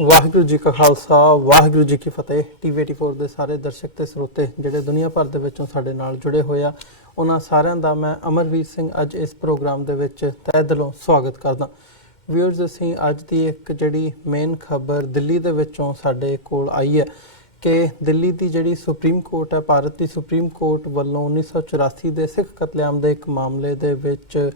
ਵਾਹਿਗੁਰੂ ਜੀ ਕਾ ਖਾਲਸਾ ਵਾਹਿਗੁਰੂ ਜੀ ਕੀ ਫਤਿਹ। TV84 ਦੇ ਸਾਰੇ ਦਰਸ਼ਕ ਤੇ ਸਰੋਤੇ ਜਿਹੜੇ ਦੁਨੀਆ ਭਰ ਦੇ ਵਿੱਚੋਂ ਸਾਡੇ ਨਾਲ ਜੁੜੇ ਹੋਏ ਆ, ਉਹਨਾਂ ਸਾਰਿਆਂ ਦਾ ਮੈਂ ਅਮਰਵੀਰ ਸਿੰਘ ਅੱਜ ਇਸ ਪ੍ਰੋਗਰਾਮ ਦੇ ਵਿੱਚ ਤਹਿ ਦਿਲੋਂ ਸਵਾਗਤ ਕਰਦਾ। ਵਿਊਅਰਸ, ਅਸੀਂ ਅੱਜ ਦੀ ਇੱਕ ਜਿਹੜੀ ਮੇਨ ਖਬਰ ਦਿੱਲੀ ਦੇ ਵਿੱਚੋਂ ਸਾਡੇ ਕੋਲ ਆਈ ਹੈ ਕਿ ਦਿੱਲੀ ਦੀ ਜਿਹੜੀ ਸੁਪਰੀਮ ਕੋਰਟ ਹੈ, ਭਾਰਤ ਦੀ ਸੁਪਰੀਮ ਕੋਰਟ ਵੱਲੋਂ 1984 ਦੇ ਸਿੱਖ ਕਤਲੇਆਮ ਦੇ ਇੱਕ ਮਾਮਲੇ ਦੇ ਵਿੱਚ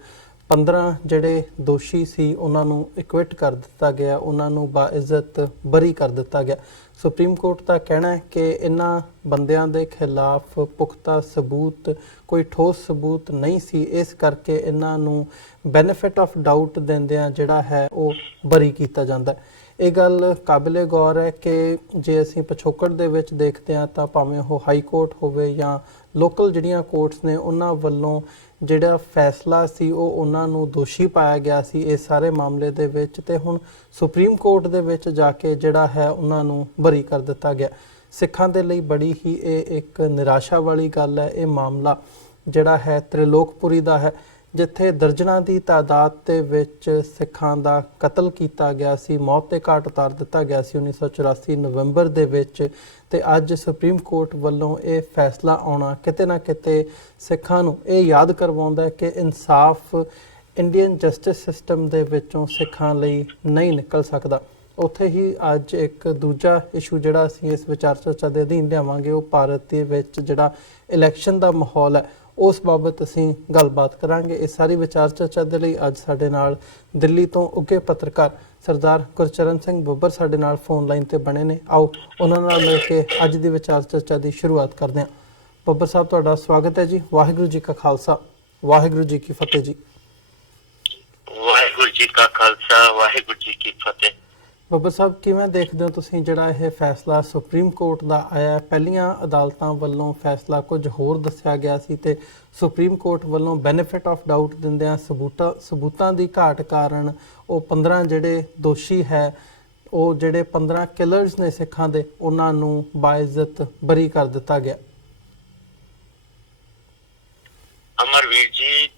15 ਜਿਹੜੇ ਦੋਸ਼ੀ ਸੀ ਉਹਨਾਂ ਨੂੰ ਇਕਵਿਟ ਕਰ ਦਿੱਤਾ ਗਿਆ, ਉਹਨਾਂ ਨੂੰ ਬਾਇਜ਼ਤ ਬਰੀ ਕਰ ਦਿੱਤਾ ਗਿਆ। ਸੁਪਰੀਮ ਕੋਰਟ ਦਾ ਕਹਿਣਾ ਹੈ ਕਿ ਇਹਨਾਂ ਬੰਦਿਆਂ ਦੇ ਖਿਲਾਫ ਪੁਖਤਾ ਸਬੂਤ, ਕੋਈ ਠੋਸ ਸਬੂਤ ਨਹੀਂ ਸੀ, ਇਸ ਕਰਕੇ ਇਹਨਾਂ ਨੂੰ ਬੈਨੀਫਿਟ ਆਫ ਡਾਊਟ ਦਿੰਦਿਆਂ ਜਿਹੜਾ ਹੈ ਉਹ ਬਰੀ ਕੀਤਾ ਜਾਂਦਾ। ਇਹ ਗੱਲ ਕਾਬਿਲੇ ਗੌਰ ਹੈ ਕਿ ਜੇ ਅਸੀਂ ਪਿਛੋਕੜ ਦੇ ਵਿੱਚ ਦੇਖਦੇ ਹਾਂ ਤਾਂ ਭਾਵੇਂ ਉਹ ਹਾਈ ਕੋਰਟ ਹੋਵੇ ਜਾਂ ਲੋਕਲ ਜਿਹੜੀਆਂ ਕੋਰਟਸ ਨੇ, ਉਹਨਾਂ ਵੱਲੋਂ ਜਿਹੜਾ ਫੈਸਲਾ ਸੀ ਉਹ ਉਹਨਾਂ ਨੂੰ ਦੋਸ਼ੀ ਪਾਇਆ ਗਿਆ ਸੀ ਇਸ ਸਾਰੇ ਮਾਮਲੇ ਦੇ ਵਿੱਚ, ਤੇ ਹੁਣ ਸੁਪਰੀਮ ਕੋਰਟ ਦੇ ਵਿੱਚ ਜਾ ਕੇ ਜਿਹੜਾ ਹੈ ਉਹਨਾਂ ਨੂੰ ਬਰੀ ਕਰ ਦਿੱਤਾ ਗਿਆ। ਸਿੱਖਾਂ ਦੇ ਲਈ ਬੜੀ ਹੀ ਇਹ ਇੱਕ ਨਿਰਾਸ਼ਾ ਵਾਲੀ ਗੱਲ ਹੈ। ਇਹ ਮਾਮਲਾ ਜਿਹੜਾ ਹੈ ਤ੍ਰਿਲੋਕਪੁਰੀ ਦਾ ਹੈ, ਜਿੱਥੇ ਦਰਜਨਾਂ ਦੀ ਤਾਦਾਦ ਦੇ ਵਿੱਚ ਸਿੱਖਾਂ ਦਾ ਕਤਲ ਕੀਤਾ ਗਿਆ ਸੀ, ਮੌਤ ਦੇ ਘਾਟ ਉਤਾਰ ਦਿੱਤਾ ਗਿਆ ਸੀ 1984 ਨਵੰਬਰ ਦੇ ਵਿੱਚ। ਤੇ ਅੱਜ ਸੁਪਰੀਮ ਕੋਰਟ ਵੱਲੋਂ ਇਹ ਫੈਸਲਾ ਆਉਣਾ ਕਿਤੇ ਨਾ ਕਿਤੇ ਸਿੱਖਾਂ ਨੂੰ ਇਹ ਯਾਦ ਕਰਵਾਉਂਦਾ ਹੈ ਕਿ ਇਨਸਾਫ ਇੰਡੀਅਨ ਜਸਟਿਸ ਸਿਸਟਮ ਦੇ ਵਿੱਚੋਂ ਸਿੱਖਾਂ ਲਈ ਨਹੀਂ ਨਿਕਲ ਸਕਦਾ। ਉੱਥੇ ਹੀ ਅੱਜ ਇੱਕ ਦੂਜਾ ਇਸ਼ੂ ਜਿਹੜਾ ਅਸੀਂ ਇਸ ਵਿਚਾਰ ਚਰਚਾ ਦੇ ਅਧੀਨ ਲਿਆਵਾਂਗੇ, ਉਹ ਭਾਰਤ ਦੇ ਵਿੱਚ ਜਿਹੜਾ ਇਲੈਕਸ਼ਨ ਦਾ ਮਾਹੌਲ ਹੈ ਉਸ ਬਾਬਤ ਅਸੀਂ ਗੱਲਬਾਤ ਕਰਾਂਗੇ। ਇਸ ਸਾਰੀ ਵਿਚਾਰ ਚਰਚਾ ਦੇ ਲਈ ਅੱਜ ਸਾਡੇ ਨਾਲ ਦਿੱਲੀ ਤੋਂ ਉੱਘੇ ਪੱਤਰਕਾਰ ਸਰਦਾਰ ਗੁਰਚਰਨ ਸਿੰਘ ਬੱਬਰ ਸਾਡੇ ਨਾਲ ਫੋਨ ਲਾਈਨ ਤੇ ਬਣੇ ਨੇ। ਆਓ ਉਹਨਾਂ ਨਾਲ ਮਿਲ ਕੇ ਅੱਜ ਦੀ ਵਿਚਾਰ ਚਰਚਾ ਦੀ ਸ਼ੁਰੂਆਤ ਕਰਦੇ ਹਾਂ। ਬੱਬਰ ਸਾਹਿਬ, ਤੁਹਾਡਾ ਸਵਾਗਤ ਹੈ ਜੀ। ਵਾਹਿਗੁਰੂ ਜੀ ਕਾ ਖਾਲਸਾ ਵਾਹਿਗੁਰੂ ਜੀ ਕੀ ਫਤਿਹ ਜੀ। ਵਾਹਿਗੁਰੂ ਜੀ ਕਾ ਖਾਲਸਾ ਵਾਹਿਗੁਰੂ ਜੀ ਕੀ ਫਤਿਹ। ਬੱਬਰ ਸਾਹਿਬ, ਕਿਵੇਂ ਦੇਖਦੇ ਹੋ ਤੁਸੀਂ ਜਿਹੜਾ ਇਹ ਫੈਸਲਾ ਸੁਪਰੀਮ ਕੋਰਟ ਦਾ ਆਇਆ? ਪਹਿਲੀਆਂ ਅਦਾਲਤਾਂ ਵੱਲੋਂ ਫੈਸਲਾ ਕੁਝ ਹੋਰ ਦੱਸਿਆ ਗਿਆ ਸੀ ਤੇ ਸੁਪਰੀਮ ਕੋਰਟ ਵੱਲੋਂ ਬੈਨੀਫਿਟ ਆਫ ਡਾਊਟ ਦਿੰਦਿਆਂ ਸਬੂਤਾਂ ਦੀ ਘਾਟ ਕਾਰਨ ਉਹ 15 ਜਿਹੜੇ ਦੋਸ਼ੀ ਹੈ, ਉਹ ਜਿਹੜੇ 15 ਕਿਲਰਸ ਨੇ ਸਿੱਖਾਂ ਦੇ, ਉਹਨਾਂ ਨੂੰ ਬਾਇਜ਼ਤ ਬਰੀ ਕਰ ਦਿੱਤਾ ਗਿਆ। ਅਮਰਵੀਰ ਜੀ,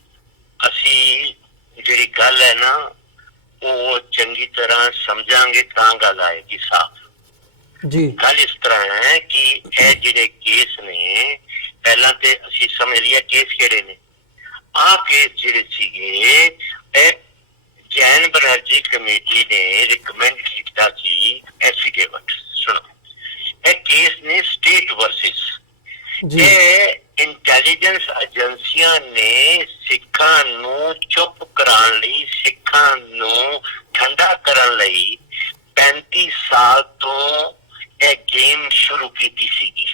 ਅਸੀਂ ਜਿਹੜੀ ਗੱਲ ਹੈ ਨਾ ਉਹ ਚੰਗੀ ਤਰ੍ਹਾਂ ਸਮਝਾਂਗੇ ਤਾਂ ਗੱਲ ਆਏਗੀ ਸਾਫ਼ ਜੀ। ਗੱਲ ਇਸ ਤਰ੍ਹਾਂ ਹੈ ਕਿ ਇਹ ਜਿਹੜੇ ਕੇਸ ਨੇ, ਪਹਿਲਾਂ ਤੇ ਅਸੀਂ ਸਮਝ ਲਿਆ ਕੇਸ ਕਿਹੜੇ ਨੇ। ਆਹ ਕੇਸ ਜਿਹੜੇ ਸੀਗੇ ਇਹ ਜੈਨ ਬਨਰਜੀ ਕਮੇਟੀ ਨੇ ਰਿਕਮੈਂਡ ਕੀਤਾ ਸੀ ਐਫੀਡੇਵਿਟ। ਸੁਣੋ, ਇਹ ਕੇਸ ਨੇ ਸਟੇਟ ਵਰਸਸ ਇਹ ਇੰਟੈਲੀਜੈਂਸ ਏਜੰਸੀਆਂ ਨੇ ਸਿੱਖਾਂ ਨੂੰ ਚੁੱਪ ਕਰਾਉਣ ਲਈ, ਸਿੱਖਾਂ ਨੂੰ ਠੰਡਾ ਕਰਨ ਲਈ 35 ਸਾਲ ਤੋਂ ਇਹ ਗੇਮ ਸ਼ੁਰੂ ਕੀਤੀ ਸੀਗੀ।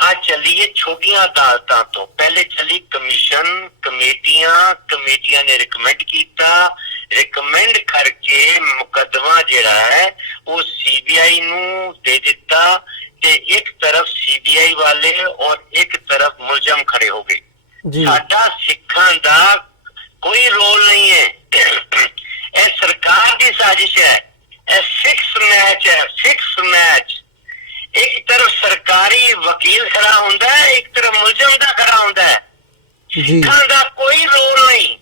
ਆ ਚੱਲੀਏ ਛੋਟੀਆਂ ਅਦਾਲਤਾਂ ਤੋਂ, ਪਹਿਲੇ ਚੱਲੀ ਕਮਿਸ਼ਨ, ਕਮੇਟੀਆਂ ਨੇ ਰਿਕਮੈਂਡ ਕੀਤਾ, ਰਿਕਮੈਂਡ ਕਰਕੇ ਮੁਕੱਦਮਾ ਜਿਹੜਾ ਹੈ ਉਹ CBI ਨੂੰ ਦੇ ਦਿੱਤਾ ਤੇ ਇੱਕ ਤਰਫ CBI ਵਾਲੇ ਔਰ ਇੱਕ ਤਰਫ ਮੁਲਜ਼ਮ ਖੜੇ ਹੋ ਗਏ। ਸਾਡਾ ਸਿੱਖਾਂ ਦਾ ਕੋਈ ਰੋਲ ਨਹੀਂ ਹੈ, ਇਹ ਸਰਕਾਰ ਦੀ ਸਾਜ਼ਿਸ਼ ਹੈ, ਇਹ ਫਿਕਸ ਮੈਚ ਹੈ, ਫਿਕਸ ਮੈਚ। ਇੱਕ ਤਰਫ ਸਰਕਾਰੀ ਵਕੀਲ ਖੜਾ ਹੁੰਦਾ ਹੈ, ਇੱਕ ਤਰਫ ਮੁਲਜ਼ਮ ਦਾ ਖੜਾ ਹੁੰਦਾ ਹੈ। ਸਿੱਖਾਂ ਦਾ ਕੋਈ ਰੋਲ ਨਹੀਂ,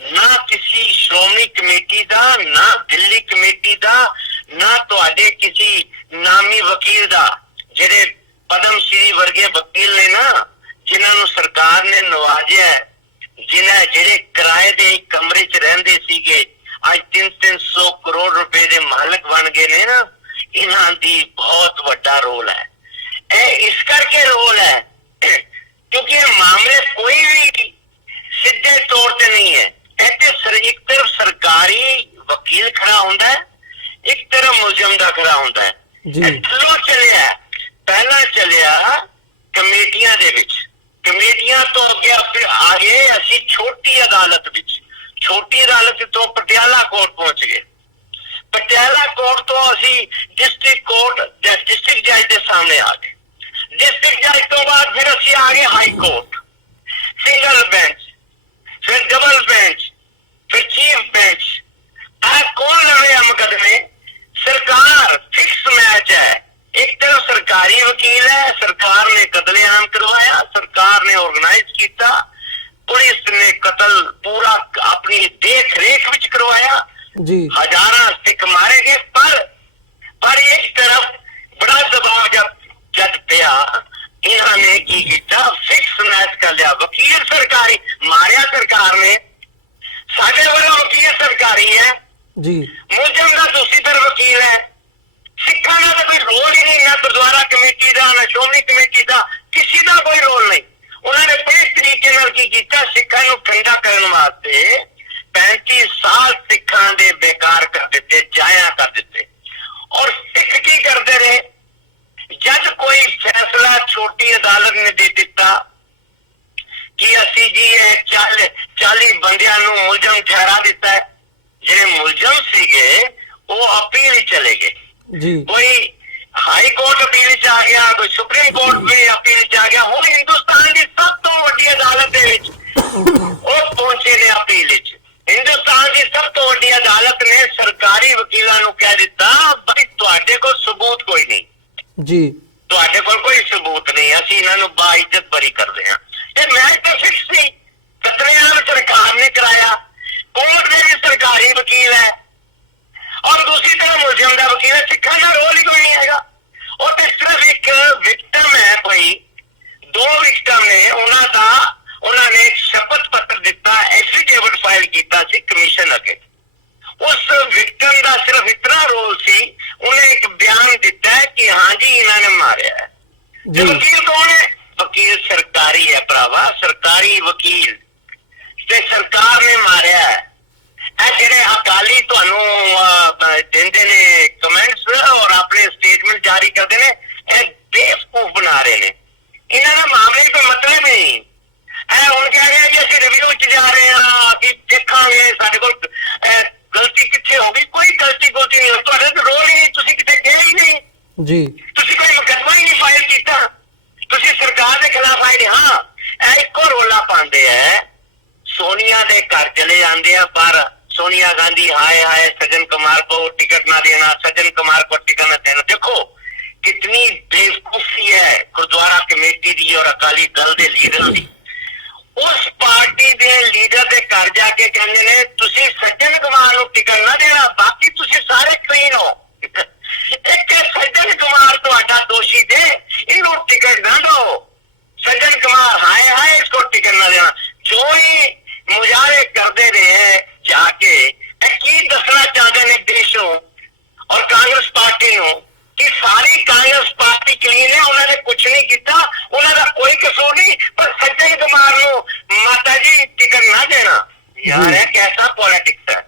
ਨਾ ਕਿਸੇ ਸ਼੍ਰੋਮਣੀ ਕਮੇਟੀ ਦਾ, ਨਾ ਦਿੱਲੀ ਕਮੇਟੀ ਦਾ, ਨਾ ਤੁਹਾਡੇ ਕਿਸੇ ਨਾਮੀ ਵਕੀਲ ਦਾ। ਜਿਹੜੇ ਪਦਮ ਸ਼੍ਰੀ ਵਰਗੇ ਵਕੀਲ ਨੇ ਨਾ, ਜਿਨ੍ਹਾਂ ਨੂੰ ਸਰਕਾਰ ਨੇ ਨਵਾਜਿਆ, ਜਿਹੜੇ ਕਿਰਾਏ ਦੇ ਇੱਕ ਕਮਰੇ 'ਚ ਰਹਿੰਦੇ ਸੀਗੇ, ਅੱਜ 300 ਕਰੋੜ ਰੁਪਏ ਦੇ ਮਾਲਕ ਬਣ ਗਏ ਨੇ ਨਾ, ਇਹਨਾਂ ਦੀ ਬਹੁਤ ਵੱਡਾ ਰੋਲ ਹੈ। ਇਹ ਇਸ ਕਰਕੇ ਰੋਲ ਹੈ ਕਿਉਂਕਿ ਇਹ ਮਾਮਲੇ ਕੋਈ ਵੀ ਸਿੱਧੇ ਤੌਰ ਤੇ ਨਹੀਂ ਹੈ। ਇੱਥੇ ਇੱਕ ਤਰਫ ਸਰਕਾਰੀ ਵਕੀਲ ਖੜਾ ਹੁੰਦਾ ਹੈ, ਇੱਕ ਤਰਫ ਮੁਲਜ਼ਮ ਦਾ ਖੜਾ ਹੁੰਦਾ ਹੈ। ਪਹਿਲਾਂ ਚੱਲਿਆ ਕਮੇਟੀਆਂ ਦੇ ਵਿੱਚ, ਕਮੇਟੀਆਂ ਤੋਂ ਅੱਗੇ ਅਸੀਂ ਛੋਟੀ ਅਦਾਲਤ ਵਿੱਚ, ਛੋਟੀ ਅਦਾਲਤ ਤੋਂ ਪਟਿਆਲਾ ਕੋਰਟ ਪਹੁੰਚ ਗਏ। ਪਟਿਆਲਾ ਕੋਰਟ ਤੋਂ ਅਸੀਂ ਡਿਸਟ੍ਰਿਕਟ ਕੋਰਟ, ਡਿਸਟ੍ਰਿਕਟ ਜੱਜ ਦੇ ਸਾਹਮਣੇ ਆ ਗਏ। ਡਿਸਟ੍ਰਿਕਟ ਜੱਜ ਤੋਂ ਬਾਅਦ ਫਿਰ ਅਸੀਂ ਆ ਗਏ ਹਾਈ ਕੋਰਟ, ਸਿੰਗਲ ਬੈਂਚ, ਫਿਰ ਡਬਲ ਬੈਂਚ, ਫਿਰ ਚੀਫ ਬੈਂਚ। ਆ ਕੌਣ ਲੜੇ ਆ ਮੁਕੱਦਮੇ? ਸਰਕਾਰ। ਫਿਕਸ ਮੈਚ ਹੈ। ਇੱਕ ਤਰਫ ਸਰਕਾਰੀ ਵਕੀਲ ਹੈ, ਸਰਕਾਰ ਨੇ ਕਤਲੇਆਮ ਕਰਵਾਇਆ, ਸਰਕਾਰ ਨੇ ਆਰਗੇਨਾਈਜ਼ ਕੀਤਾ, ਪੁਲਿਸ ਨੇ ਕਤਲ ਪੂਰਾ ਆਪਣੀ ਦੇਖ ਰੇਖ ਵਿੱਚ ਕਰਵਾਇਆ, ਹਜ਼ਾਰਾਂ ਸਿੱਖ ਮਾਰੇ ਗਏ, ਪਰ ਸਾਡੇ ਵੱਲੋਂ ਵਕੀਲ ਸਰਕਾਰੀ ਹੈ ਜੀ, ਮੁਲਜ਼ਮ ਦਾ ਦੂਸਰੀ ਤਰਫ ਵਕੀਲ ਹੈ। ਸਿੱਖਾਂ ਦਾ ਤਾਂ ਕੋਈ ਰੋਲ ਹੀ ਨਹੀਂ, ਨਾ ਗੁਰਦੁਆਰਾ ਕਮੇਟੀ ਦਾ, ਨਾ ਸ਼੍ਰੋਮਣੀ ਕਮੇਟੀ ਦਾ, ਕਿਸੇ ਦਾ ਕੋਈ ਰੋਲ ਨਹੀਂ। ਉਹਨਾਂ ਨੇ ਬੜੇ ਤਰੀਕੇ ਨਾਲ ਕੀ ਕੀਤਾ, ਸਿੱਖਾਂ ਨੂੰ ਠੰਡਾ ਕਰਨ ਵਾਸਤੇ 35 ਸਾਲ ਸਿੱਖਾਂ ਦੇ ਬੇਕਾਰ ਕਰ ਦਿੱਤੇ, ਜ਼ਾਇਆ ਕਰ ਦਿੱਤੇ। ਔਰ ਸਿੱਖ ਕੀ ਕਰਦੇ ਰਹੇ, ਜਦ ਕੋਈ ਫੈਸਲਾ ਛੋਟੀ ਅਦਾਲਤ ਨੇ ਦੇ ਦਿੱਤਾ ਕਿ ਅਸੀਂ ਜੀ ਇਹ 40 ਬੰਦਿਆਂ ਨੂੰ ਮੁਲਜ਼ਮ ਠਹਿਰਾ ਦਿੱਤਾ ਹੈ, ਜਿਹੜੇ ਮੁਲਜ਼ਮ ਸੀਗੇ ਉਹ ਅਪੀਲ ਹੀ ਚਲੇ ਗਏ। ਜੀ, ਕੋਈ ਹਾਈ ਕੋਰਟ ਅਪੀਲ ਚ ਆ ਗਿਆ, ਕੋਈ ਸੁਪਰੀਮ ਕੋਰਟ ਵੀ ਅਪੀਲ ਚ ਆ ਗਿਆ। ਹੁਣ ਹਿੰਦੁਸਤਾਨ ਦੀ ਸਭ ਤੋਂ ਵੱਡੀ ਅਦਾਲਤ ਦੇ ਵਿੱਚ ਉਹ ਪਹੁੰਚੇ ਨੇ ਅਪੀਲ ਵਿੱਚ। ਹਿੰਦੁਸਤਾਨ ਦੀ ਸਭ ਤੋਂ ਵੱਡੀ ਅਦਾਲਤ ਨੇ ਸਰਕਾਰੀ ਵਕੀਲਾਂ ਨੂੰ ਕਹਿ ਦਿੱਤਾ ਬਈ ਤੁਹਾਡੇ ਕੋਲ ਸਬੂਤ ਕੋਈ ਨਹੀਂ ਜੀ, ਤੁਹਾਡੇ ਕੋਲ ਕੋਈ ਸਬੂਤ ਨਹੀਂ, ਅਸੀਂ ਇਹਨਾਂ ਨੂੰ ਬਾਇਜ਼ਤ ਬਰੀ ਕਰਦੇ ਹਾਂ। ਇਹ ਮੈਂ ਤਾਂ ਫਿਕਸ ਸੀ, ਕਤਲੇਆਮ ਸਰਕਾਰ ਨੇ ਕਰਾਇਆ, ਕੋਰਟ ਦੇ ਵੀ ਸਰਕਾਰੀ ਵਕੀਲ ਹੈ ਔਰ ਦੂਸਰੀ ਤਰ੍ਹਾਂ ਮੁਲਜ਼ਮ ਦਾ ਵਕੀਲ ਹੈ। ਸਿੱਖਾਂ ਦਾ ਰੋਲ ਹੀ ਕੋਈ ਨਹੀਂ ਹੈਗਾ। ਉਹ ਤੇ ਸਿਰਫ ਇੱਕ ਵਿਕਟਮ ਹੈ, ਕੋਈ 2 ਵਿਕਟਮ ਨੇ, ਉਹਨਾਂ ਨੇ ਸ਼ਪਥ ਪੱਤਰ ਦਿੱਤਾ, ਐਫੀਡੇਵਿਟ ਫਾਈਲ ਕੀਤਾ ਸੀ ਕਮਿਸ਼ਨ ਅੱਗੇ। ਉਸ ਵਿਕਟਮ ਦਾ ਸਿਰਫ ਇਤਨਾ ਰੋਲ ਸੀ, ਉਹਨੇ ਇੱਕ ਬਿਆਨ ਦਿੱਤਾ ਹੈ ਕਿ ਹਾਂਜੀ ਇਹਨਾਂ ਨੇ ਮਾਰਿਆ ਹੈ। ਜੀ, ਵਕੀਲ ਕੌਣ ਹੈ? ਵਕੀਲ ਸਰਕਾਰੀ ਹੈ ਭਰਾਵਾ, ਸਰਕਾਰੀ ਵਕੀਲ, ਤੇ ਸਰਕਾਰ ਨੇ ਮਾਰਿਆ ਹੈ। ਇਹ ਜਿਹੜੇ ਅਕਾਲੀ ਤੁਹਾਨੂੰ ਦਿੰਦੇ ਨੇ ਕਮੈਂਟਸ ਔਰ ਆਪਣੇ ਸਟੇਟਮੈਂਟ ਜਾਰੀ ਕਰਦੇ ਨੇ, ਇਹ ਬੇਵਕੂਫ ਬਣਾ ਰਹੇ ਨੇ। ਇਹਨਾਂ ਦਾ ਮਾਮਲੇ ਕੋਈ ਮਤਲਬ ਨਹੀਂ। ਇਹ ਹੁਣ ਕਹਿ ਰਹੇ ਜੀ ਅਸੀਂ ਰਿਵਿਊ ਚ ਜਾ ਰਹੇ ਹਾਂ, ਅਸੀਂ ਦੇਖਾਂਗੇ ਸਾਡੇ ਕੋਲ ਗਲਤੀ ਕਿੱਥੇ ਹੋ ਗਈ। ਕੋਈ ਗਲਤੀ ਨਹੀਂ, ਤੁਹਾਡੇ ਤਾਂ ਰੋਲ ਹੀ ਨਹੀਂ, ਤੁਸੀਂ ਕਿਤੇ ਗਏ ਹੀ ਨਹੀਂ ਜੀ, ਤੁਸੀਂ ਕੋਈ ਮੁਕੱਦਮਾ ਹੀ ਨਹੀਂ ਫਾਈਲ ਕੀਤਾ, ਤੁਸੀਂ ਸਰਕਾਰ ਦੇ ਖਿਲਾਫ ਆਏ। ਹਾਂ, ਇਹ ਇੱਕੋ ਰੋਲਾ ਪਾਉਂਦੇ ਹੈ, ਸੋਨੀਆ ਦੇ ਘਰ ਚਲੇ ਜਾਂਦੇ ਆ ਪਰ सोनिया गांधी हाय हाय सज्जन कुमार को टिकट ना देना, सज्जन कुमार को टिकट ना देना। देखो कितनी बेवकूफी है गुरुद्वारा कमेटी दी और अकाली दल दे लीडर दी। उस पार्टी दे लीडर दे घर जाके कहने ने तुसी सज्जन कुमार को टिकट ना देना, बाकी तुसी सारे क्लीन हो। एक सज्जन कुमार तुहाडा दोषी दे, इनको टिकट ना दो। सज्जन कुमार हाय हाय इसको टिकट ना देना। जो ही मुजाहरे करते रहे जाके की दसना चाहते हैं देश और कांग्रेस पार्टी कि सारी कांग्रेस पार्टी क्लीन है, उन्होंने कुछ नहीं किया, उन्होंने कोई कसूर नहीं, पर सज्जन कुमार माता जी टिकट ना देना। यार है कैसा पॉलिटिक्स है,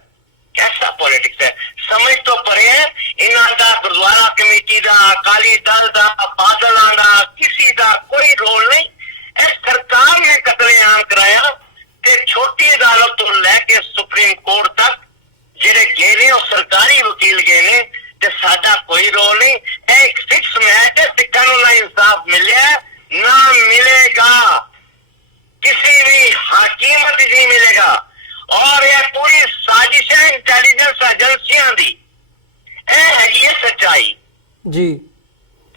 कैसा पॉलिटिक्स है, समझ तो परे है। इन्हों का गुरुद्वारा कमेटी का, अकाली दल का, बादलों का किसी का कोई रोल नहीं। इस सरकार ने कतलेआम कराया कि छोटी अदालत तो लैके सुप्रीम कोर्ट तक जेडे गए ने और सरकारी वकील गए ने, ते साडा कोई रोल नहीं। एक फिक्स मैच है, सिक्खां नूं ना इंसाफ मिलिया ना मिलेगा, किसी भी हकीमत नहीं मिलेगा। और यह पूरी साजिश है इंटेलिजेंस एजेंसियां दी, है सच्चाई। जी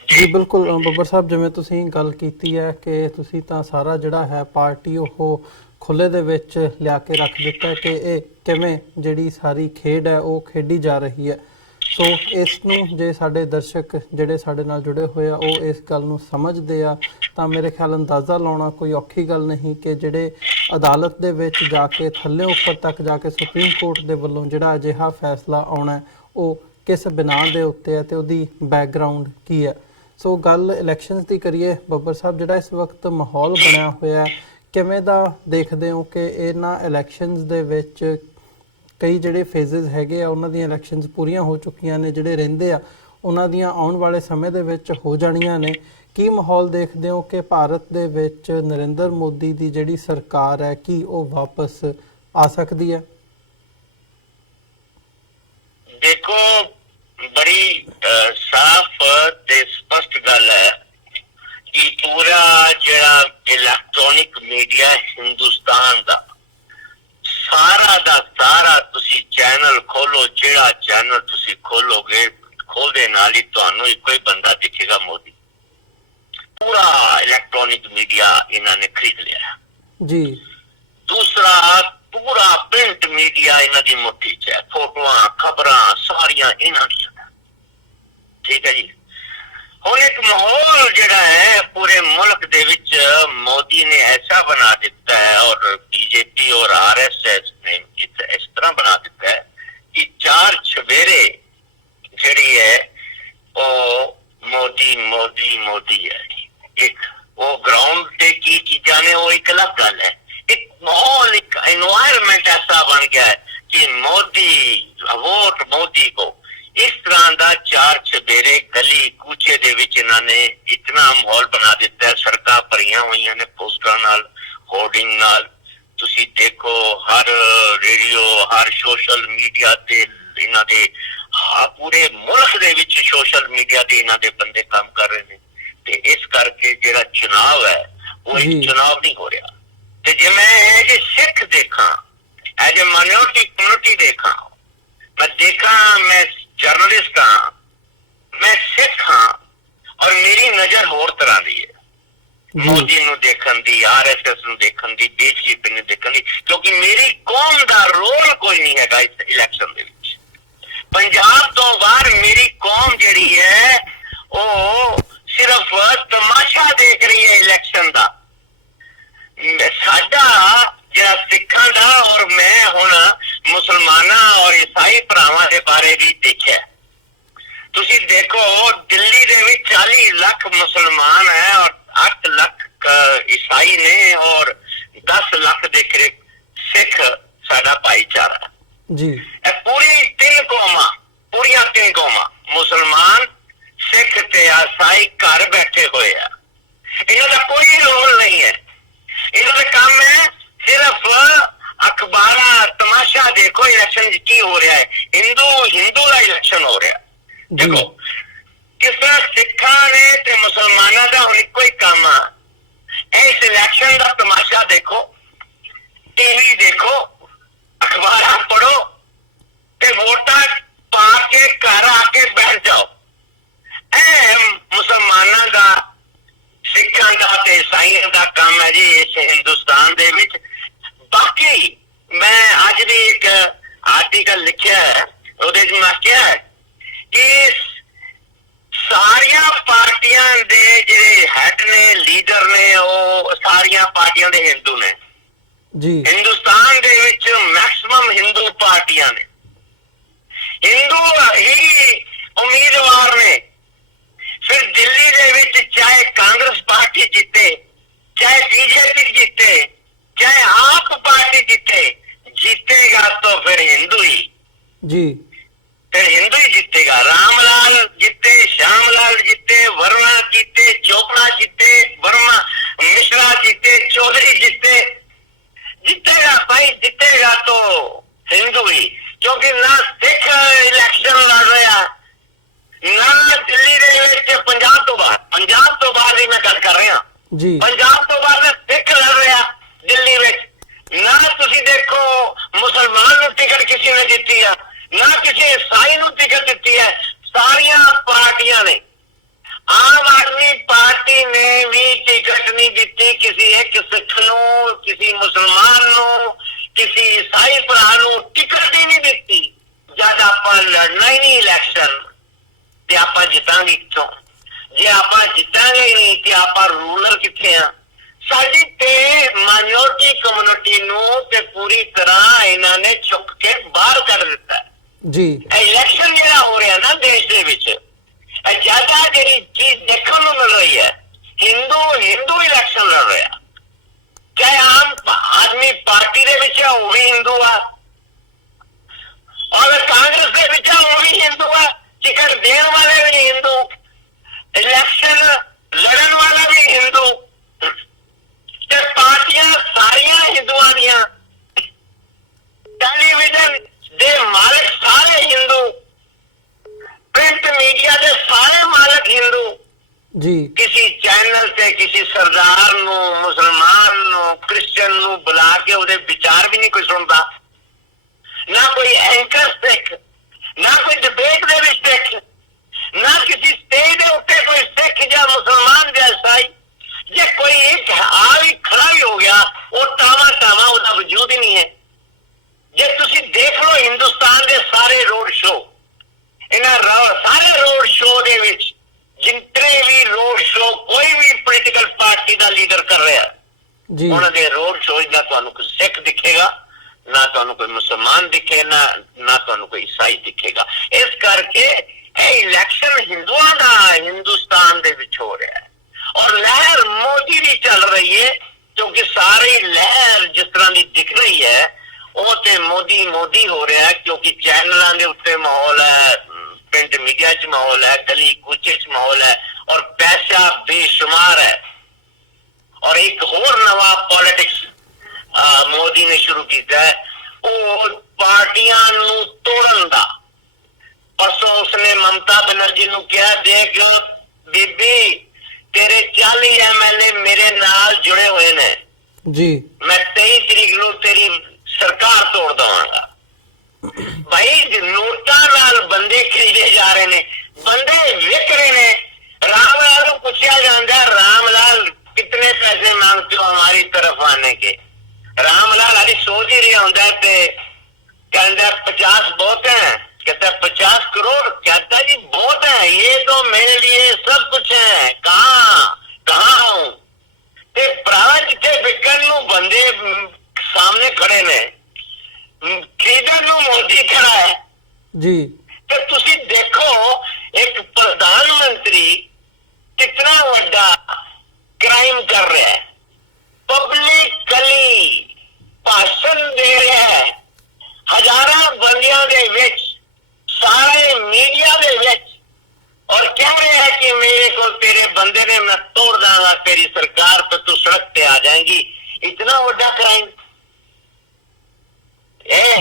ਜੀ ਬਿਲਕੁਲ ਬੱਬਰ ਸਾਹਿਬ, ਜਿਵੇਂ ਤੁਸੀਂ ਗੱਲ ਕੀਤੀ ਹੈ ਕਿ ਤੁਸੀਂ ਤਾਂ ਸਾਰਾ ਜਿਹੜਾ ਹੈ ਪਾਰਟੀ ਉਹ ਖੁੱਲੇ ਦੇ ਵਿੱਚ ਲਿਆ ਕੇ ਰੱਖ ਦਿੱਤਾ ਕਿ ਇਹ ਕਿਵੇਂ ਜਿਹੜੀ ਸਾਰੀ ਖੇਡ ਹੈ ਉਹ ਖੇਡੀ ਜਾ ਰਹੀ ਹੈ। ਸੋ ਇਸ ਨੂੰ ਜੇ ਸਾਡੇ ਦਰਸ਼ਕ ਜਿਹੜੇ ਸਾਡੇ ਨਾਲ ਜੁੜੇ ਹੋਏ ਆ ਉਹ ਇਸ ਗੱਲ ਨੂੰ ਸਮਝਦੇ ਆ ਤਾਂ ਮੇਰੇ ਖਿਆਲ ਅੰਦਾਜ਼ਾ ਲਾਉਣਾ ਕੋਈ ਔਖੀ ਗੱਲ ਨਹੀਂ ਕਿ ਜਿਹੜੇ ਅਦਾਲਤ ਦੇ ਵਿੱਚ ਜਾ ਕੇ ਥੱਲੇ ਉੱਪਰ ਤੱਕ ਜਾ ਕੇ ਸੁਪਰੀਮ ਕੋਰਟ ਦੇ ਵੱਲੋਂ ਜਿਹੜਾ ਅਜਿਹਾ ਫੈਸਲਾ ਆਉਣਾ ਉਹ ਕਿਸ ਬਿਨਾਂ ਦੇ ਉੱਤੇ ਹੈ ਤੇ ਉਹਦੀ ਬੈਕਗਰਾਉਂਡ ਕੀ ਹੈ। ਸੋ ਗੱਲ ਇਲੈਕਸ਼ਨਸ ਦੀ ਕਰੀਏ ਬੱਬਰ ਸਾਹਿਬ, ਜਿਹੜਾ ਇਸ ਵਕਤ ਮਾਹੌਲ ਬਣਿਆ ਹੋਇਆ ਕਿਵੇਂ ਦਾ ਦੇਖਦੇ ਹੋ ਕਿ ਇਹਨਾਂ ਇਲੈਕਸ਼ਨਸ ਦੇ ਵਿੱਚ ਕਈ ਜਿਹੜੇ ਫੇਜ਼ਸ ਹੈਗੇ ਆ ਉਹਨਾਂ ਦੀਆਂ ਇਲੈਕਸ਼ਨਸ ਪੂਰੀਆਂ ਹੋ ਚੁੱਕੀਆਂ ਨੇ, ਜਿਹੜੇ ਰਹਿੰਦੇ ਆ ਉਹਨਾਂ ਦੀਆਂ ਆਉਣ ਵਾਲੇ ਸਮੇਂ ਦੇ ਵਿੱਚ ਹੋ ਜਾਣੀਆਂ ਨੇ। ਕੀ ਮਾਹੌਲ ਦੇਖਦੇ ਹੋ ਕਿ ਭਾਰਤ ਦੇ ਵਿੱਚ ਨਰਿੰਦਰ ਮੋਦੀ ਦੀ ਜਿਹੜੀ ਸਰਕਾਰ ਹੈ ਕੀ ਉਹ ਵਾਪਸ ਆ ਸਕਦੀ ਹੈ? ਦੇਖੋ ਬੜੀ ਸਾਫ਼ ਤੇ ਸਪਸ਼ਟ ਗੱਲ ਹੈ ਕਿ ਪੂਰਾ ਜਿਹੜਾ ਇਲੈਕਟ੍ਰੋਨਿਕ ਮੀਡੀਆ ਹਿੰਦੁਸਤਾਨ ਦਾ ਸਾਰਾ ਤੁਸੀਂ ਚੈਨਲ ਖੋਲੋ, ਜਿਹੜਾ ਚੈਨਲ ਤੁਸੀਂ ਖੋਲੋਗੇ ਖੋਲਦੇ ਨਾਲ ਹੀ ਤੁਹਾਨੂੰ ਇੱਕੋ ਹੀ ਬੰਦਾ ਦਿਖੇਗਾ, ਮੋਦੀ। ਪੂਰਾ ਇਲੈਕਟ੍ਰੋਨਿਕ ਮੀਡੀਆ ਇਹਨਾਂ ਨੇ ਖਰੀਦ ਲਿਆ ਜੀ। ਦੂਸਰਾ ਪੂਰਾ ਪ੍ਰਿੰਟ ਮੀਡੀਆ ਇਹਨਾਂ ਦੀ ਮੁੱਠੀ 'ਚ ਹੈ, ਫੋਟੋਆਂ ਖਬਰਾਂ ਸਾਰੀਆਂ ਇਹਨਾਂ ਦੀਆਂ। ਠੀਕ ਹੈ ਜੀ। ਹੁਣ ਇੱਕ ਮਾਹੌਲ ਜਿਹੜਾ ਹੈ ਪੂਰੇ ਮੁਲਕ ਦੇ ਵਿੱਚ ਮੋਦੀ ਨੇ ਐਸਾ ਬਣਾ ਦਿੱਤਾ ਹੈ ਔਰ बीजेपी और आरएसएस ने सोशल मीडिया ते इन्हां दे पूरे मुल्क दे विच सोशल मीडिया ते इन्हां दे बंदे काम कर रहे हैं ते इस करके जेड़ा चुनाव है वो एक चुनाव नहीं हो रहा। ते जे मैं एज ए सिख देखा, एज ए माइनॉरिटी कम्युनिटी देखा, मैं देखा मैं जर्नलिस्ट हाँ, मैं सिख हाँ और मेरी नजर होर तरह दी है मोदी ਨੂੰ ਦੇਖਣ ਦੀ, ਆਰਐਸਐਸ ਨੂੰ ਦੇਖਣ ਦੀ, ਬੀਜੇਪੀ ਨੂੰ ਦੇਖਣ ਦੀ, ਕਿਉਂਕਿ ਮੇਰੀ ਕੌਮ ਦਾ ਰੋਲ ਕੋਈ ਨਹੀਂ ਹੈਗਾ ਇਸ ਇਲੈਕਸ਼ਨ ਦੇ ਵਿੱਚ। ਪੰਜਾਬ ਤੋਂ ਬਾਹਰ ਮੇਰੀ ਕੌਮ ਜਿਹੜੀ ਹੈ ਉਹ ਸਿਰਫ ਤਮਾਸ਼ਾ ਦੇਖ ਰਹੀ ਹੈ ਇਲੈਕਸ਼ਨ ਦਾ। ਸਾਡਾ ਜਿਹੜਾ ਸਿੱਖਾਂ ਦਾ ਔਰ ਮੈਂ ਹੁਣ ਮੁਸਲਮਾਨਾਂ ਔਰ ਈਸਾਈ ਭਰਾਵਾਂ ਦੇ ਬਾਰੇ ਵੀ ਦੇਖਿਆ। ਤੁਸੀਂ ਦੇਖੋ ਦਿੱਲੀ ਦੇ ਵਿੱਚ 40 ਲੱਖ ਮੁਸਲਮਾਨ ਹੈ ਔਰ 8 ਲੱਖ ईसाई ने और 10 लाख ਦੇ ਕਰੀਬ ਸਿੱਖ ਸਾਡਾ ਭਾਈਚਾਰਾ ਜੀ। ਇਹ ਪੂਰੀਆਂ ਤਿੰਨ ਕੌਮਾਂ ਮੁਸਲਮਾਨ, ਸਿੱਖ ਤੇ ਈਸਾਈ ਘਰ ਬੈਠੇ ਹੋਏ ਆ। ਇਹਨਾਂ ਦਾ ਕੋਈ ਰੋਲ ਨਹੀਂ ਹੈ। ਇਹਨਾਂ ਦਾ ਕੰਮ ਹੈ ਸਿਰਫ ਅਖਬਾਰਾਂ ਤਮਾਸ਼ਾ ਦੇਖੋ ਇਲੈਕਸ਼ਨ ਚ ਕੀ ਹੋ ਰਿਹਾ ਹੈ। ਹਿੰਦੂ ਦਾ ਇਲੈਕਸ਼ਨ ਹੋ ਰਿਹਾ। ਦੇਖੋ ਕਿਸ ਤਰ੍ਹਾਂ ਸਿੱਖਾਂ ਨੇ ਤੇ ਮੁਸਲਮਾਨਾਂ ਦਾ ਹੁਣ ਇੱਕੋ ਹੀ ਕੰਮ ਆ। इस इलेक्शन का तमाशा देखो, टीवी देखो, अखबार पढ़ो ते वोटा पा के घर आके बैठ जाओ। मुसलमानों का, सिखों का ते ईसाइयों का काम है जी इस हिंदुस्तान दे विच। बाकी मैं अज भी एक आर्टिकल लिखा है, उहदे च मैं क्या है कि सारिया पार्टियां दे ਜਿਹੜੇ ਹੈਡ ਨੇ, ਲੀਡਰ ਨੇ, ਉਹ ਸਾਰੀਆਂ ਪਾਰਟੀਆਂ ਦੇ ਹਿੰਦੂ ਨੇ ਜੀ। ਹਿੰਦੁਸਤਾਨ ਦੇ ਵਿੱਚ ਮੈਕਸਿਮਮ ਹਿੰਦੂ ਪਾਰਟੀਆਂ ਨੇ, ਹਿੰਦੂ ਹੀ ਉਮੀਦਵਾਰ ਨੇ। ਫਿਰ ਦਿੱਲੀ ਦੇ ਵਿੱਚ ਚਾਹੇ ਕਾਂਗਰਸ ਪਾਰਟੀ ਜਿੱਤੇ, ਚਾਹੇ ਬੀਜੇਪੀ ਜਿੱਤੇ, ਚਾਹੇ ਆਪ ਪਾਰਟੀ ਜਿੱਤੇ, जीतेगा तो फिर हिंदू ही जी, फिर हिंदू ही जीतेगा। रामलाल जीते, श्यामलाल जीते, वर्मा जीते, चोपड़ा जीते, वर्मा मिश्रा जीते, चौधरी जीते, जीतेगा भाई, जीतेगा तो हिंदू ही। क्योंकि ना सिख इलेक्शन लड़ रहा, ना दिल्ली ਦੇ पंजाब तो बाहर ही मैं गल कर रहा जी। पंजाब तो बाहर सिख लड़ रहा दिल्ली में। ना तुसी देखो मुसलमान ਨੂੰ टिकट किसी ने ਦਿੱਤੀ ਆ, ना किसी ईसाई ਨੂੰ टिकट ਦਿੱਤੀ है। सारिया पार्टियां ने, आम आदमी पार्टी ने भी टिकट नहीं ਦਿੱਤੀ किसी एक सिख ਨੂੰ, किसी मुसलमान ਨੂੰ, किसी ईसाई ਭਰਾ ਨੂੰ टिकट ही नहीं ਦਿੱਤੀ। जब ਆਪਾਂ लड़ना ही नहीं इलेक्शन ਤੇ ਆਪਾਂ ਜਿੱਤਾਂਗੇ ਕਿੱਥੋਂ? ਜੇ ਆਪਾਂ ਜਿੱਤਾਂਗੇ ਹੀ ਨਹੀਂ ਤੇ ਆਪਾਂ ਰੂਲਰ ਕਿੱਥੇ ਆ? ਸਾਡੀ ਤੇ ਮਾਈਨੋਰਿਟੀ ਕਮਿਊਨਿਟੀ ਨੂੰ ਤੇ ਪੂਰੀ ਤਰ੍ਹਾਂ ਇਹਨਾਂ ਨੇ ਚੁੱਕ ਕੇ ਬਾਹਰ ਕੱਢ ਦਿੱਤਾ ਜੀ। ਇਲੈਕਸ਼ਨ ਜਿਹੜਾ ਹੋ ਰਿਹਾ ਨਾ ਦੇਸ਼ ਦੇ ਵਿੱਚ, ਜ਼ਿਆਦਾ ਜਿਹੜੀ ਚੀਜ਼ ਦੇਖਣ ਨੂੰ ਮਿਲ ਰਹੀ ਹੈ, ਹਿੰਦੂ ਇਲੈਕਸ਼ਨ ਲੜ ਰਿਹਾ। ਚਾਹੇ ਆਮ ਆਦਮੀ ਪਾਰਟੀ ਦੇ ਵਿੱਚ ਉਹ ਵੀ ਹਿੰਦੂ ਆ, ਔਰ ਕਾਂਗਰਸ ਦੇ ਵਿੱਚ ਉਹ ਵੀ ਹਿੰਦੂ ਆ, ਟਿਕਟ ਦੇਣ ਵਾਲੇ ਵੀ ਹਿੰਦੂ, ਇਲੈਕਸ਼ਨ ਲੜਨ ਵਾਲਾ ਵੀ ਹਿੰਦੂ, ਤੇ ਪਾਰਟੀਆਂ ਸਾਰੀਆਂ ਹਿੰਦੂਆਂ ਦੀਆਂ, ਟੈਲੀਵਿਜ਼ਨ ਦੇ ਮਾਲਕ ਸਾਰੇ ਹਿੰਦੂ, ਪ੍ਰਿੰਟ ਮੀਡੀਆ ਦੇ ਸਾਰੇ ਮਾਲਕ ਹਿੰਦੂ ਜੀ। ਕਿਸੇ ਚੈਨਲ ਤੇ ਕਿਸੇ ਸਰਦਾਰ ਨੂੰ, ਮੁਸਲਮਾਨ ਨੂੰ, ਕ੍ਰਿਸਚਨ ਨੂੰ ਬੁਲਾ ਕੇ ਉਹਦੇ ਵਿਚਾਰ ਵੀ ਨਹੀਂ ਕੋਈ ਸੁਣਦਾ। ਨਾ ਕੋਈ ਐਂਕਰ ਸਿੱਖ, ਨਾ ਕੋਈ ਡਿਬੇਟ ਦੇ ਵਿੱਚ ਸਿੱਖ, ਨਾ ਕਿਸੇ ਸਟੇਜ ਦੇ ਉੱਤੇ ਕੋਈ ਸਿੱਖ ਜਾਂ ਮੁਸਲਮਾਨ ਜਾਂ ਈਸਾਈ। ਜੇ ਕੋਈ ਇੱਕ ਆ ਵੀ ਖੜਾ ਵੀ ਹੋ ਗਿਆ, ਉਹ ਟਾਵਾ ਉਹਦਾ ਵਜੂਦ ਹੀ ਨਹੀਂ ਹੈ। ਜੇ ਤੁਸੀਂ ਦੇਖ ਲਓ ਹਿੰਦੁਸਤਾਨ ਦੇ ਸਾਰੇ ਰੋਡ ਸ਼ੋਅ, ਇਹਨਾਂ ਸਾਰੇ ਰੋਡ ਸ਼ੋਅ ਦੇ ਵਿੱਚ ਜਿੰਨੇ ਵੀ ਰੋਡ ਸ਼ੋਅ ਕੋਈ ਵੀ ਪੋਲੀਟੀਕਲ ਪਾਰਟੀ ਦਾ ਲੀਡਰ ਕਰ ਰਿਹਾ ਜੀ, ਉਹਨਾਂ ਦੇ ਰੋਡ ਸ਼ੋਅ ਨਾ ਤੁਹਾਨੂੰ ਕੋਈ ਸਿੱਖ ਦਿਖੇਗਾ, ਨਾ ਤੁਹਾਨੂੰ ਕੋਈ ਮੁਸਲਮਾਨ ਦਿਖੇ, ਨਾ ਤੁਹਾਨੂੰ ਕੋਈ ਈਸਾਈ ਦਿਖੇਗਾ। ਇਸ ਕਰਕੇ ਇਹ ਇਲੈਕਸ਼ਨ ਹਿੰਦੂਆਂ ਦਾ ਹਿੰਦੁਸਤਾਨ ਦੇ ਵਿੱਚ ਹੋ ਰਿਹਾ ਹੈ। ਔਰ ਲਹਿਰ ਮੋਦੀ ਦੀ ਚੱਲ ਰਹੀ ਹੈ, ਕਿਉਂਕਿ ਸਾਰੀ ਲਹਿਰ ਜਿਸ ਤਰ੍ਹਾਂ ਦੀ ਦਿਖ ਰਹੀ ਹੈ ਉਹ ਤੇ ਮੋਦੀ ਹੋ ਰਿਹਾ ਹੈ। ਕਿਉਂਕਿ ਚੈਨਲਾਂ ਦੇ ਉੱਤੇ ਮਾਹੌਲ ਹੈ, ਪ੍ਰਿੰਟ ਮੀਡੀਆ 'ਚ ਮਾਹੌਲ ਹੈ, ਗਲੀ ਕੂਚੇ 'ਚ ਮਾਹੌਲ ਹੈ, ਔਰ ਪੈਸਾ ਬੇਸ਼ੁਮਾਰ ਹੈ। ਔਰ ਇੱਕ ਹੋਰ ਨਵਾਂ ਪੋਲਿਟਿਕਸ ਮੋਦੀ ਨੇ ਸ਼ੁਰੂ ਕੀਤਾ ਹੈ, ਉਹ ਪਾਰਟੀਆਂ ਨੂੰ ਤੋੜਨ ਦਾ। ਪਰਸੋਂ ਉਸਨੇ ਮਮਤਾ ਬੈਨਰਜੀ ਨੂੰ ਕਿਹਾ, ਦੇਖ ਬੀਬੀ ਤੇਰੇ 40 MLA ਮੇਰੇ ਨਾਲ ਜੁੜੇ ਹੋਏ ਨੇ ਜੀ, ਮੈਂ 23 ਤਰੀਕ ਨੂੰ ਤੇਰੀ ਸਰਕਾਰ ਤੋੜ ਦਵਾਂਗਾ। ਭਾਈ ਨੋਟਾਂ ਨਾਲ ਬੰਦੇ ਖਰੀਦੇ ਜਾ ਰਹੇ ਨੇ, ਬੰਦੇ ਵਿਕ ਰਹੇ ਨੇ। राम लाल को पूछा जाता, राम लाल कितने पैसे मांगते हो हमारी तरफ आने के? राम लाल अभी सोच ही रहा होता है, कहता 50 बहुत है, कहता 50 करोड़, कहता जी बहुत है, ये तो मेरे लिए सब कुछ है, कहाँ हूं ते भरावा जिथे विकन नू बंदे सामने खड़े ने, खरीदन नू मोदी खड़ा है जी। ते तुसी देखो एक प्रधानमंत्री कितना बड़ा क्राइम कर रहा है, पब्लिकली भाषण दे रहा है, हजारों बंदियों दे विच, सारे मीडिया दे विच, और कह रहा है कि मेरे को तेरे बंदे ने मैं तोड़ दूंगा, तेरी सरकार पर तू सड़क पे आ जाएगी। इतना बड़ा क्राइम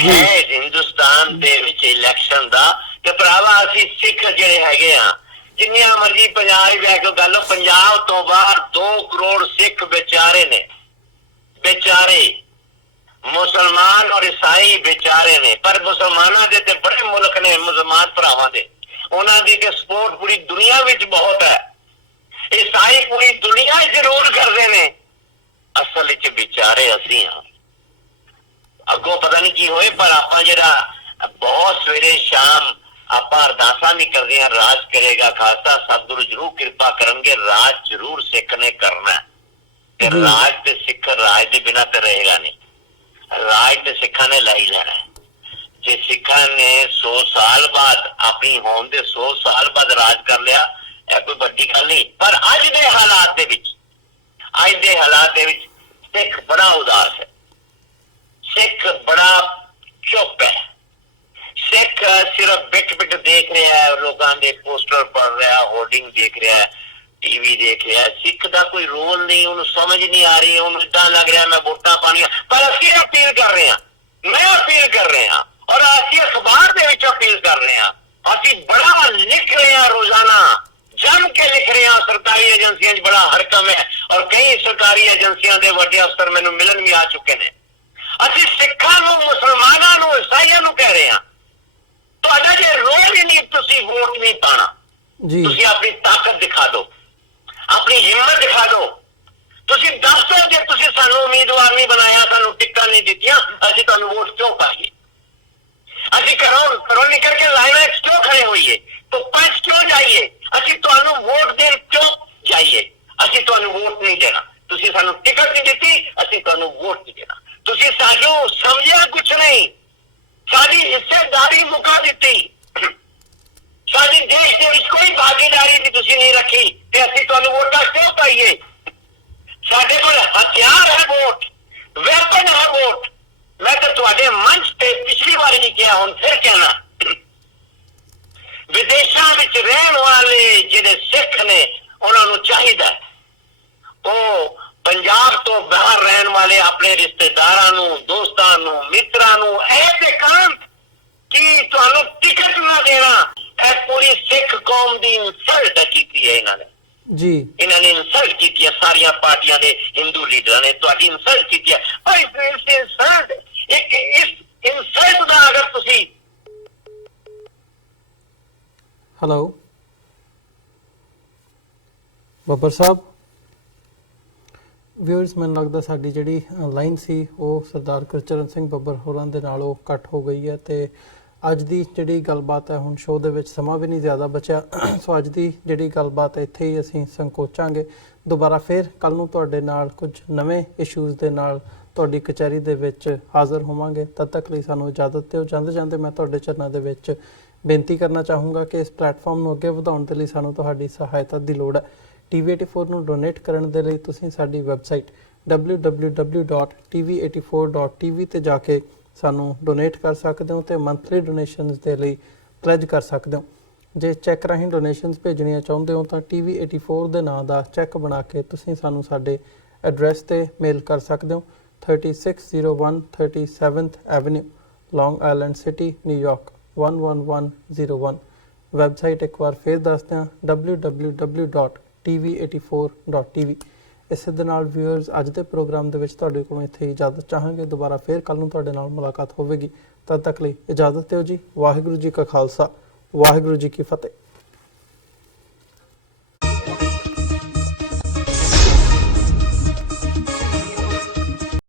है हिंदुस्तान दे विच इलेक्शन दा। ते भरावा असीं सिख जिहड़े हैगे आ, जिन्नियां मर्जी पंजाब बह के गल, पंजाब तो बाहर 2 करोड़ सिख बेचारे ने, बेचारे मुसलमान और ईसाई बेचारे ने। पर मुसलमाना दे ते बड़े मुल्क ने, मुसलमान भरावां दे, उन्हां दी ते सपोर्ट पूरी दुनिया विच बहुत है। ईसाई पूरी दुनिया जरूर करदे ने, असल विच बेचारे असीं हां। अगों पता नहीं की होए, पर आपां जिहड़ा बहुत सवेरे शाम ਆਪਾਂ ਅਰਦਾਸਾਂ ਵੀ ਕਰਦੇ ਹਾਂ, ਰਾਜ ਕਰੇਗਾ ਖਾਲਸਾ, ਸਤਿਗੁਰੂ ਜਰੂਰ ਕਿਰਪਾ ਕਰਨਗੇ, ਰਾਜ ਜਰੂਰ ਸਿੱਖ ਨੇ ਕਰਨਾ ਤੇ ਰਾਜ ਤੇ ਸਿੱਖ ਰਾਜ ਦੇ ਬਿਨਾਂ ਤੇ ਰਹੇਗਾ ਨਹੀਂ, ਰਾਜ ਤੇ ਸਿੱਖਾਂ ਨੇ ਲੈ ਹੀ ਲੈਣਾ। ਜੇ ਸਿੱਖਾਂ ਨੇ 100 ਸਾਲ ਬਾਅਦ ਆਪਣੀ ਹੋਂਦ ਦੇ 100 ਸਾਲ ਬਾਅਦ ਰਾਜ ਕਰ ਲਿਆ, ਇਹ ਕੋਈ ਵੱਡੀ ਗੱਲ ਨਹੀਂ। ਪਰ ਅੱਜ ਦੇ ਹਾਲਾਤ ਦੇ ਵਿੱਚ ਸਿੱਖ ਬੜਾ ਉਦਾਸ ਹੈ, ਸਿੱਖ ਬੜਾ ਚੁੱਪ ਹੈ। सिख सिर्फ बिट बिट देख रहा है, लोगों के पोस्टर पढ़ रहा है, होर्डिंग देख रहा है, टीवी देख रहा है। सिख का कोई रोल नहीं, उन्हें समझ नहीं आ रही, उन्हें इतना लग रहा है मैं वोटा पानी। पर असि अपील कर रहे हैं, मैं अपील कर रहे हैं, और असि अखबार के विच अपील कर रहे हैं, असि बड़ा लिख रहे हैं, रोजाना जम के लिख रहे हैं। सरकारी एजेंसियां बड़ा हरकम है, और कई सरकारी एजेंसियां के वड्डे अफसर मैनू मिलन भी आ चुके हैं। असि सिखां नूं, मुसलमानां नूं, ईसाइयां नूं कह रहे हैं, ਤੁਹਾਡਾ ਜੇ ਰੋਲ ਹੀ ਨਹੀਂ, ਤੁਸੀਂ ਵੋਟ ਨਹੀਂ ਪਾਣਾ। ਤੁਸੀਂ ਆਪਣੀ ਤਾਕਤ ਦਿਖਾ ਦਿਓ, ਆਪਣੀ ਹਿੰਮਤ ਦਿਖਾ ਦਿਓ। ਤੁਸੀਂ ਦੱਸ ਦਿਓ ਜੇ ਤੁਸੀਂ ਸਾਨੂੰ ਉਮੀਦਵਾਰ ਨਹੀਂ ਬਣਾਇਆ, ਸਾਨੂੰ ਟਿਕਟਾਂ ਨਹੀਂ ਦਿੱਤੀਆਂ, ਅਸੀਂ ਤੁਹਾਨੂੰ ਵੋਟ ਕਿਉਂ ਪਾਈਏ? ਅਸੀਂ ਘਰੋਂ ਨਿਕਲ ਕੇ ਲਾਈਨਾਂ 'ਚ ਕਿਉਂ ਖੜੇ ਹੋਈਏ, ਧੁੱਪਾਂ 'ਚ ਕਿਉਂ ਜਾਈਏ? ਅਸੀਂ ਤੁਹਾਨੂੰ ਵੋਟ ਦੇਣ ਕਿਉਂ ਜਾਈਏ? ਅਸੀਂ ਤੁਹਾਨੂੰ ਵੋਟ ਨਹੀਂ ਦੇਣਾ। ਤੁਸੀਂ ਸਾਨੂੰ ਟਿਕਟ ਨਹੀਂ ਦਿੱਤੀ, ਅਸੀਂ ਤੁਹਾਨੂੰ ਵੋਟ ਨਹੀਂ ਦੇਣਾ। ਤੁਸੀਂ ਸਾਨੂੰ ਸਮਝਿਆ ਕੁਛ ਨਹੀਂ, साड़ी हिस्सेदारी मुका दी, साड़ी देश के विच कोई भागीदारी भी तुसी नहीं रखी, ते असीं तुहानूं वोटां क्यों पाईए? साडे कोल हथियार है, वोट वैपन है, वोट। मैं तो तुहाडे मंच ते पिछली बार नहीं किया, हुण फिर कहना, विदेशां विच रहण वाले जिहड़े सिख ने, उन्हां नूं चाहीदा ਉਹ ਪੰਜਾਬ ਤੋਂ ਬਾਹਰ ਰਹਿਣ ਵਾਲੇ ਆਪਣੇ ਰਿਸ਼ਤੇਦਾਰਾਂ ਨੂੰ, ਦੋਸਤਾਂ ਨੂੰ, ਮਿੱਤਰਾਂ ਨੂੰ ਇਹ ਦੇਖਣ ਕਿ ਤੁਹਾਨੂੰ ਟਿਕਟ ਨਾ ਦੇਣਾ, ਇਹ ਪੂਰੀ ਸਿੱਖ ਕੌਮ ਦੀ ਇਨਸਲਟ ਕੀਤੀ ਹੈ ਇਹਨਾਂ ਨੇ ਜੀ। ਇਹਨਾਂ ਨੇ ਇਨਸਲਟ ਕੀਤੀ ਹੈ, ਸਾਰੀਆਂ ਪਾਰਟੀਆਂ ਦੇ ਹਿੰਦੂ ਲੀਡਰਾਂ ਨੇ ਤੁਹਾਡੀ ਇਨਸਲਟ ਕੀਤੀ ਹੈ। ਪਰ ਇਸ ਇਨਸਲਟ ਦਾ ਅਗਰ ਤੁਸੀਂ ਹੈਲੋ ਬੱਬਰ ਸਾਹਿਬ, ਵਿਊਅਰਸ, ਮੈਨੂੰ ਲੱਗਦਾ ਸਾਡੀ ਜਿਹੜੀ ਲਾਈਨ ਸੀ ਉਹ ਸਰਦਾਰ ਗੁਰਚਰਨ ਸਿੰਘ ਬੱਬਰ ਹੋਰਾਂ ਦੇ ਨਾਲ ਉਹ ਕੱਟ ਹੋ ਗਈ ਹੈ। ਤੇ ਅੱਜ ਦੀ ਜਿਹੜੀ ਗੱਲਬਾਤ ਹੈ, ਹੁਣ ਸ਼ੋਅ ਦੇ ਵਿੱਚ ਸਮਾਂ ਵੀ ਨਹੀਂ ਜ਼ਿਆਦਾ ਬਚਿਆ, ਸੋ ਅੱਜ ਦੀ ਜਿਹੜੀ ਗੱਲਬਾਤ ਇੱਥੇ ਹੀ ਅਸੀਂ ਸੰਕੋਚਾਂਗੇ। ਦੁਬਾਰਾ ਫਿਰ ਕੱਲ੍ਹ ਨੂੰ ਤੁਹਾਡੇ ਨਾਲ ਕੁਝ ਨਵੇਂ ਇਸ਼ੂਜ਼ ਦੇ ਨਾਲ ਤੁਹਾਡੀ ਕਚਹਿਰੀ ਦੇ ਵਿੱਚ ਹਾਜ਼ਰ ਹੋਵਾਂਗੇ। ਤਦ ਤੱਕ ਲਈ ਸਾਨੂੰ ਇਜਾਜ਼ਤ ਦਿਓ। ਜਾਂਦੇ ਮੈਂ ਤੁਹਾਡੇ ਚਰਨਾਂ ਦੇ ਵਿੱਚ ਬੇਨਤੀ ਕਰਨਾ ਚਾਹੂੰਗਾ ਕਿ ਇਸ ਪਲੇਟਫਾਰਮ ਨੂੰ ਅੱਗੇ ਵਧਾਉਣ ਦੇ ਲਈ ਸਾਨੂੰ ਤੁਹਾਡੀ ਸਹਾਇਤਾ ਦੀ ਲੋੜ ਹੈ। TV84 ਨੂੰ ਡੋਨੇਟ ਕਰਨ ਦੇ ਲਈ ਤੁਸੀਂ ਸਾਡੀ ਵੈਬਸਾਈਟ www.tv84.tv ਤੇ ਜਾ ਕੇ ਸਾਨੂੰ ਡੋਨੇਟ ਕਰ ਸਕਦੇ ਹੋ ਤੇ ਮੰਥਲੀ ਡੋਨੇਸ਼ਨਸ ਦੇ ਲਈ ਪਲੇਜ ਕਰ ਸਕਦੇ ਹੋ। ਜੇ ਚੈੱਕ ਰਾਹੀਂ ਡੋਨੇਸ਼ਨਸ ਭੇਜਣੀਆਂ ਚਾਹੁੰਦੇ ਹੋ ਤਾਂ TV84 ਦੇ ਨਾਂ ਦਾ ਚੈੱਕ ਬਣਾ ਕੇ ਤੁਸੀਂ ਸਾਨੂੰ ਸਾਡੇ ਐਡਰੈਸ ਤੇ ਮੇਲ ਕਰ ਸਕਦੇ ਹੋ। 3601 37th Avenue, Long Island City, New York 11101। Website ਇੱਕ ਵਾਰ ਫੇਰ ਦੱਸਦੇ ਹਾਂ www.tv84.tv। ਇਸੇ ਦੇ ਨਾਲ ਵਿਊਅਰਸ ਅੱਜ ਦੇ ਪ੍ਰੋਗਰਾਮ ਦੇ ਵਿੱਚ ਤੁਹਾਡੇ ਕੋਲੋਂ ਇੱਥੇ ਇਜਾਜ਼ਤ ਚਾਹਾਂਗੇ। ਦੁਬਾਰਾ ਫੇਰ ਕੱਲ ਨੂੰ ਤੁਹਾਡੇ ਨਾਲ ਮੁਲਾਕਾਤ ਹੋਵੇਗੀ। ਤਦ ਤੱਕ ਲਈ ਇਜਾਜ਼ਤ ਦਿਓ ਜੀ। ਵਾਹਿਗੁਰੂ ਜੀ ਕਾ ਖਾਲਸਾ, ਵਾਹਿਗੁਰੂ ਜੀ ਕੀ ਫਤਿਹ।